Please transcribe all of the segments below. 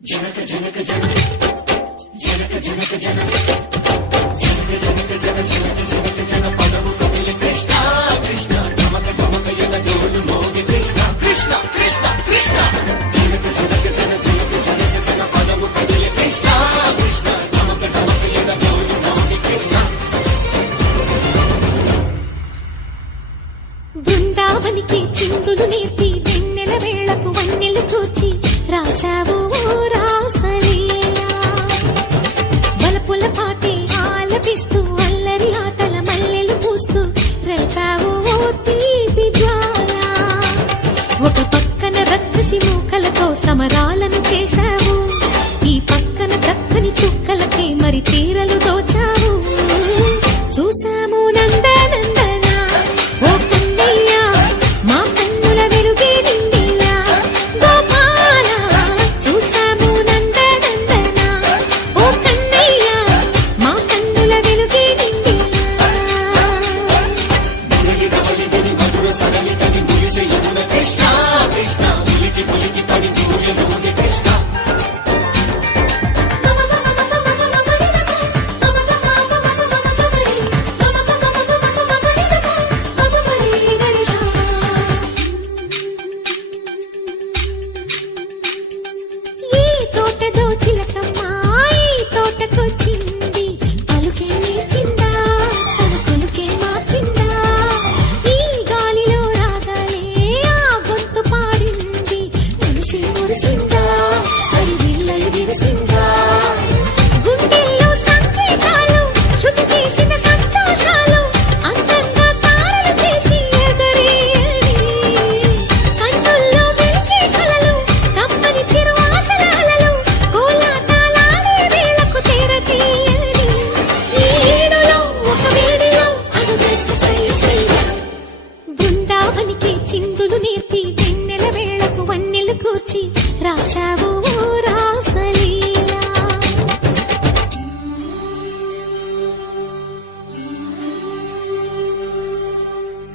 జనక జనక జన జనక జనక జన జనక జనక జన జనక జనక జన పదము కదిలి కృష్ణ కృష్ణ నమక నమక యన డోలు మోగి కృష్ణ కృష్ణ కృష్ణ కృష్ణ జనక జనక జన జనక జనక జన పదము కదిలి కృష్ణ కృష్ణ నమక నమక యన డోలు మోగి కృష్ణ. బృందావనికి చిందులు నేర్పి వెన్నెల వేళకు వన్నెలు కూర్చి రాసావు రాసలీలా బలపుల పాటే ఆలపిస్తూ అల్లరి ఆటల మల్లెలు పూస్తూ రేపావు తీపి జ్వాల. ఒక పక్కన రక్కసి మూకలతో సమరాలను చేశావు, ఈ పక్కన చక్కని చుక్కలకి మరి తీరలు దోచావు. చూసాము నందనందన ఓ కన్నయ్య మా కన్నుల వెలుగే నిండిలా గోపాల. చూసాము నందనందన ఓ కన్నయ్య మా కన్నుల వెలుగే నిండిలా. మురళి మధుర సరళి కని మురిసే యమున కృష్ణ కృష్ణ ఉలికి పులికి పడి జూయలోని కృష్ణ. ఈ తోటదో చిలకమ్మ ఈ తోటకొచ్చింది, పలుకే నేర్చిందా తన కొనుకే మార్చిందా. ఈ గాలిలో రాగాలే ఆ గొంతు పాడింది, మురిసి మురిసిందా అది విల్లలు విరిసిందా. గుండెల్లో సంకేతాలు శృతి చేసిన సంతోషాలు అందంగా తారలు చేసి ఎగరేయని, కన్నుల్లో వెలిగే కలలు కమ్మని చిరు ఆశల అలలు కోలాటాలాడే వేళకు తెరతీయని. ఈ ఏడులో ఒక వేడిలో అడుగేస్తే సై సై. బృందావనికి చిందులు నేర్పి వెన్నెల వేళకు వన్నెలు కూర్చి రాసావు రాసలీలా.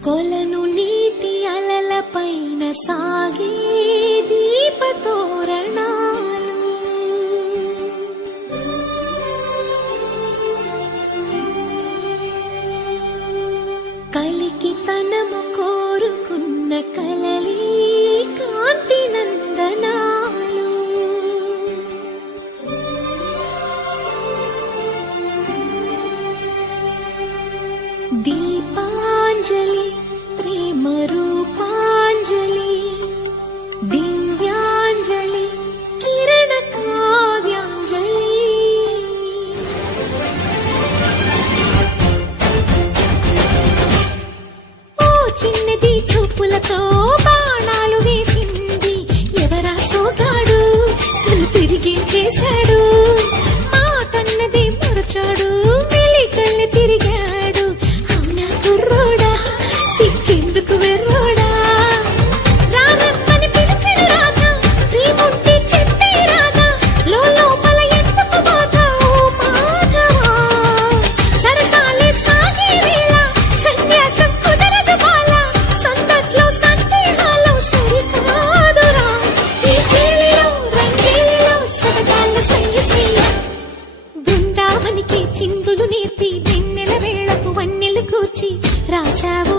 కొలను నీటి అలల పైన సాగే దీపతోరణాలు, కలికి తనము కోరుకున్న కలలి కాంతి నందనాలు. దీపాంజలి ప్రేమ రూపాంజలి దివ్యాంజలి కిరణ కావ్యాంజలి. ఓ చిన్నది చూపులతో బాణాలు వేసింది, ఎవరా సోగాడు తను తిరిగి చేశాడు. మాటన్నది మరచాడు మెలికల్లి తిరిగాడు, అవునా కుర్రోడా సిక్కెందుకు వెర్రోడా. రారమ్మని పిలిచిన రాధా ప్రేముంటే చెప్పే రాధా, లోపల ఎందుకు బాధ ఓ మాధవా. సరసాలే సాగే వేళ సన్యాసం కుదరదు బాల, సందట్లో సందేహాలు సరికాదురా. ఈ కేళిలో రంగేలిలో సరదాల సయ్యసయ్య. బృందావనికి చిందులు నేర్పి వెన్నెల వేళకు వన్నెలు కూర్చి రాసావు